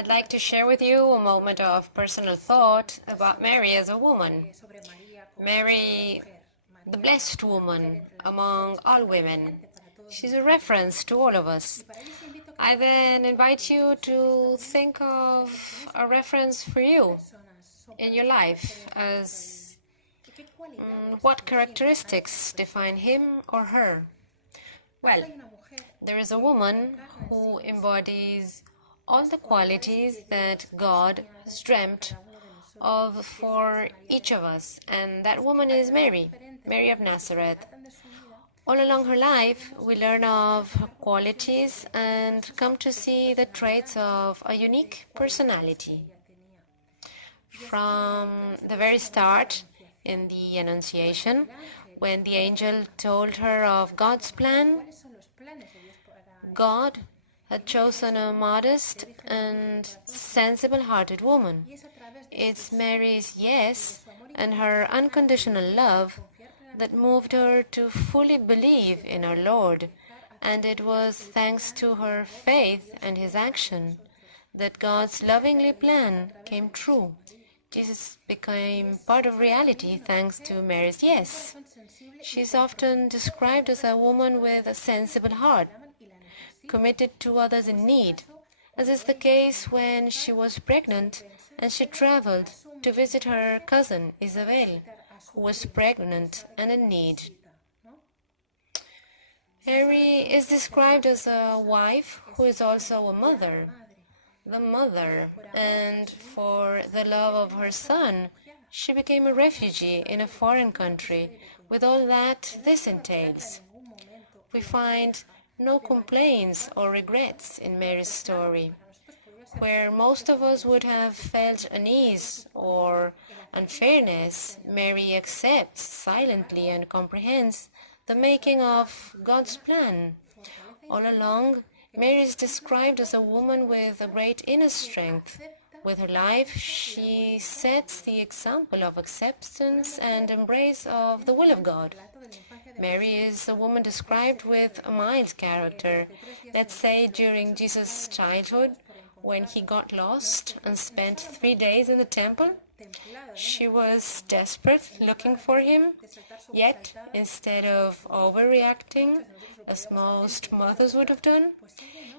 I'd like to share with you a moment of personal thought about Mary as a woman. Mary, the blessed woman among all women. She's a reference to all of us. I then invite you to think of a reference for you in your life as what characteristics define him or her. Well, there is a woman who embodies all the qualities that God has dreamt of for each of us, and that woman is Mary, Mary of Nazareth. All along her life, we learn of her qualities and come to see the traits of a unique personality. From the very start, in the Annunciation, when the angel told her of God's plan, God had chosen a modest and sensible-hearted woman. It's Mary's yes and her unconditional love that moved her to fully believe in our Lord, and it was thanks to her faith and his action that God's lovingly plan came true. Jesus became part of reality thanks to Mary's yes. She's often described as a woman with a sensible heart, committed to others in need, as is the case when she was pregnant and she traveled to visit her cousin Isabel, who was pregnant and in need. Mary is described as a wife who is also a mother, and for the love of her son, she became a refugee in a foreign country, with all that this entails. We find no complaints or regrets in Mary's story. Where most of us would have felt unease or unfairness, Mary accepts silently and comprehends the making of God's plan. All along, Mary is described as a woman with a great inner strength. With her life, she sets the example of acceptance and embrace of the will of God. Mary is a woman described with a mild character. Let's say during Jesus' childhood, when he got lost and spent 3 days in the temple, she was desperate looking for him, yet instead of overreacting, as most mothers would have done,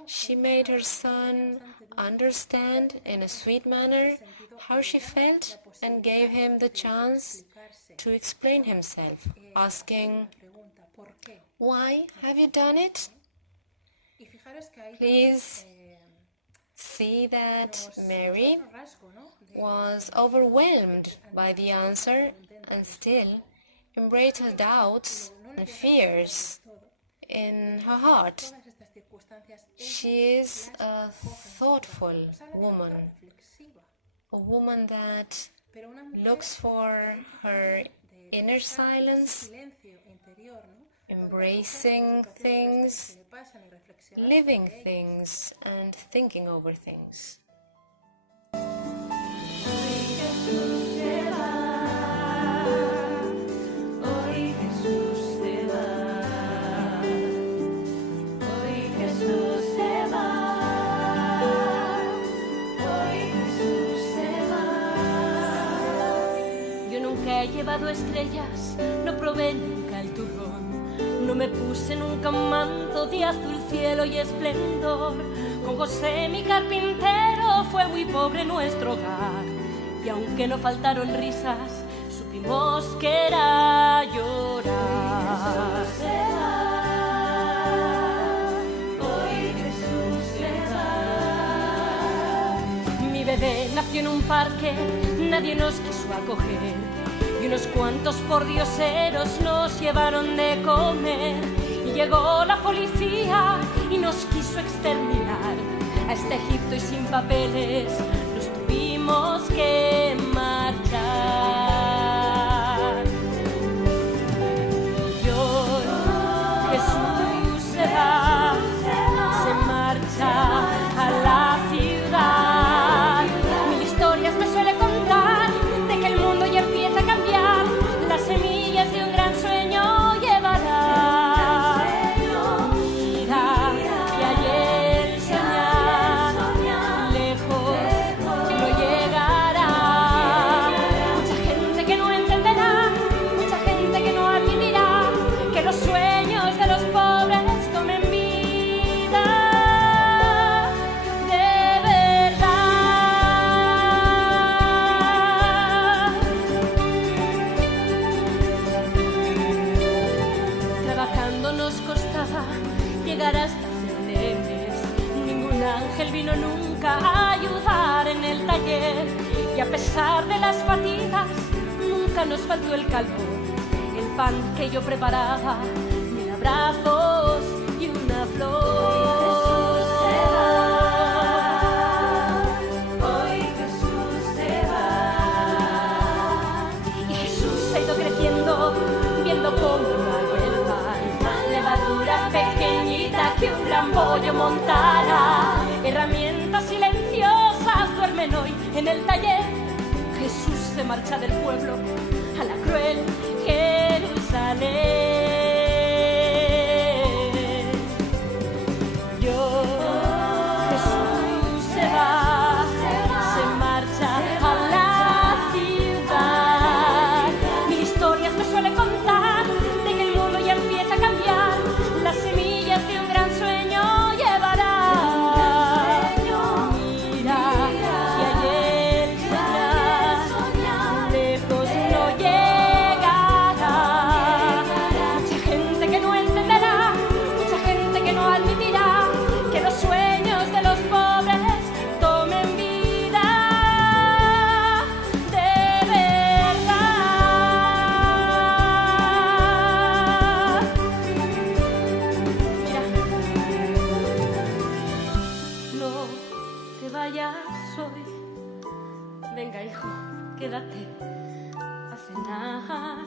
she made her son understand in a sweet manner how she felt and gave him the chance to explain himself, asking, "Why have you done it?" Please see that Mary was overwhelmed by the answer and still embraced her doubts and fears in her heart. She is a thoughtful woman, a woman that looks for her inner silence, embracing things, living things, and thinking over things. Yo nunca he llevado estrellas, no probé nunca el turrón, no me puse nunca un manto de azul cielo y esplendor. Con José mi carpintero fue muy pobre nuestro hogar, y aunque no faltaron risas, supimos que era llorar. Hoy Jesús se va. Mi bebé nació en un parque, nadie nos quiso acoger, y unos cuantos pordioseros nos llevaron de comer. Y llegó la policía y nos quiso exterminar. A este Egipto y sin papeles nos tuvimos que marchar. Y hoy Jesús se va, se marcha a la ciudad. Mil historias me suele contar de que el mundo ya empieza a cambiar. Las semillas de un gran sueño llevará. Mira que hay el soñar lejos pesar de las fatigas, nunca nos faltó el calor, el pan que yo preparaba, 1000 abrazos y una flor. Hoy Jesús se va. Y Jesús ha ido creciendo, viendo cómo hago el pan. Levadura pequeñita que un gran bollo montara. Herramientas silenciosas duermen hoy en el taller. Jesús se marcha del pueblo a la cruel Jerusalén. Jesús se va, se marcha a la ciudad. Mi historia me suele contar de que el mundo ya empieza a cambiar. Las semillas de un gran sueño llevará. Mira, que ayer soñar lejos no llegará. Mucha gente que no entenderá, mucha gente que no admitirá que los sueños de los pobres tomen vida de verdad. Mira, no te vayas hoy. Venga, hijo, quédate a cenar.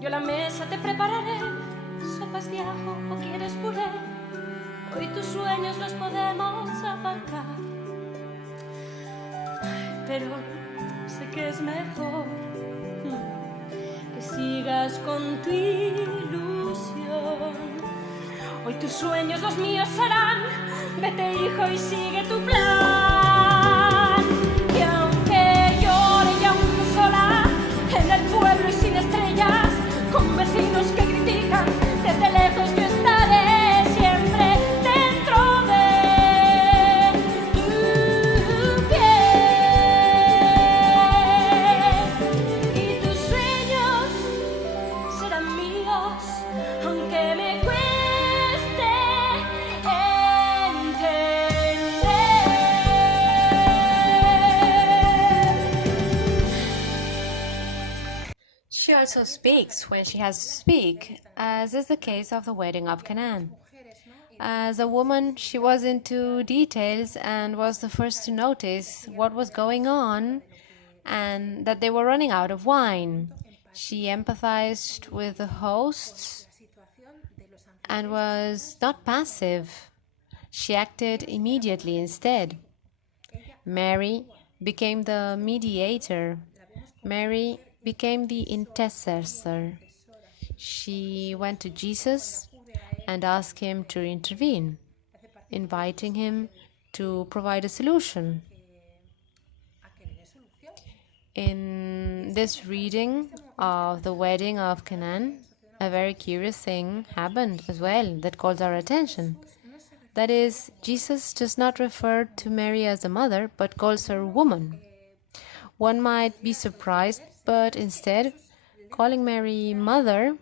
Yo la mesa te prepararé, sopas de ajo o quieres puré. Hoy tus sueños los podemos aparcar, pero sé que es mejor que sigas con tu ilusión. Hoy tus sueños los míos serán. Vete, hijo, y sigue tu plan. Y aunque llore y aunque sola en el pueblo y sin estrellas, con vecinos que critican, desde lejos yo estaré siempre dentro de tu piel. Y tus sueños serán míos, aunque me cueste entender. She also speaks when she has to speak, as is the case of the wedding of Canaan. As a woman, she was into details and was the first to notice what was going on and that they were running out of wine. She empathized with the hosts and was not passive. She acted immediately instead. Mary became the mediator. Mary became the intercessor. She went to Jesus and asked him to intervene, inviting him to provide a solution. In this reading of the wedding of Canaan, a very curious thing happened as well that calls our attention. That is, Jesus does not refer to Mary as a mother, but calls her woman. One might be surprised, but instead, calling Mary mother,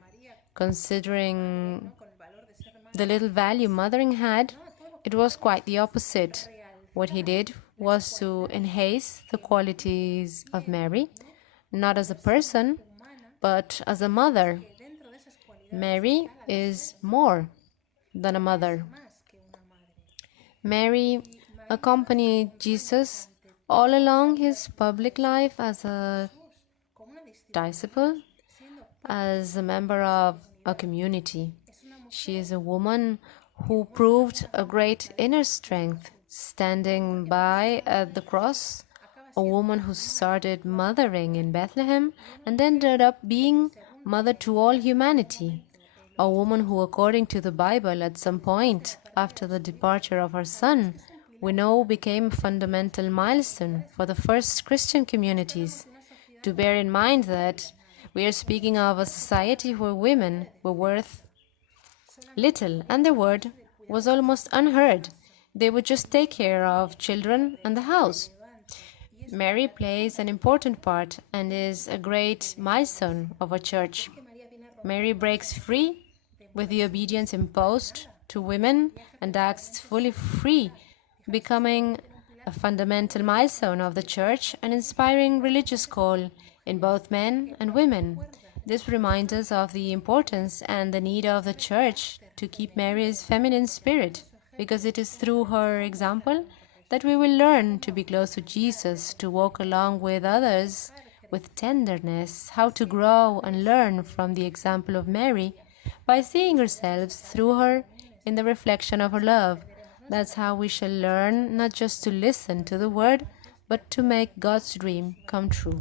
considering the little value mothering had, it was quite the opposite. What he did was to enhance the qualities of Mary, not as a person, but as a mother. Mary is more than a mother. Mary accompanied Jesus all along his public life as a disciple, as a member of a community. She is a woman who proved a great inner strength, standing by at the cross, a woman who started mothering in Bethlehem and ended up being mother to all humanity, a woman who, according to the Bible, at some point after the departure of her son, we know became a fundamental milestone for the first Christian communities. To bear in mind that we are speaking of a society where women were worth little and their word was almost unheard. They would just take care of children and the house. Mary plays an important part and is a great milestone of a church. Mary breaks free with the obedience imposed to women and acts fully free, becoming a fundamental milestone of the Church, an inspiring religious call in both men and women. This reminds us of the importance and the need of the Church to keep Mary's feminine spirit, because it is through her example that we will learn to be close to Jesus, to walk along with others with tenderness, how to grow and learn from the example of Mary by seeing ourselves through her in the reflection of her love. That's how we shall learn not just to listen to the word, but to make God's dream come true.